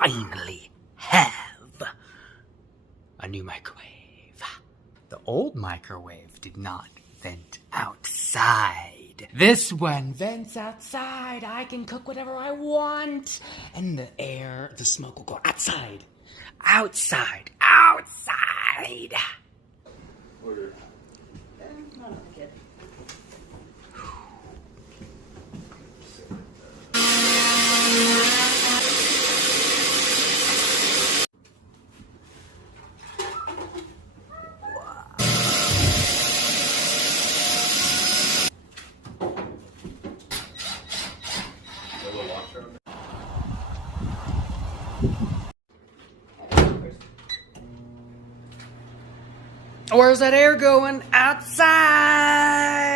finally have a new microwave. The old microwave did not vent outside. This one vents outside. I can cook whatever I want. And the smoke will go outside. Outside. Outside. Order. Not a kid. Where's that air going? Outside!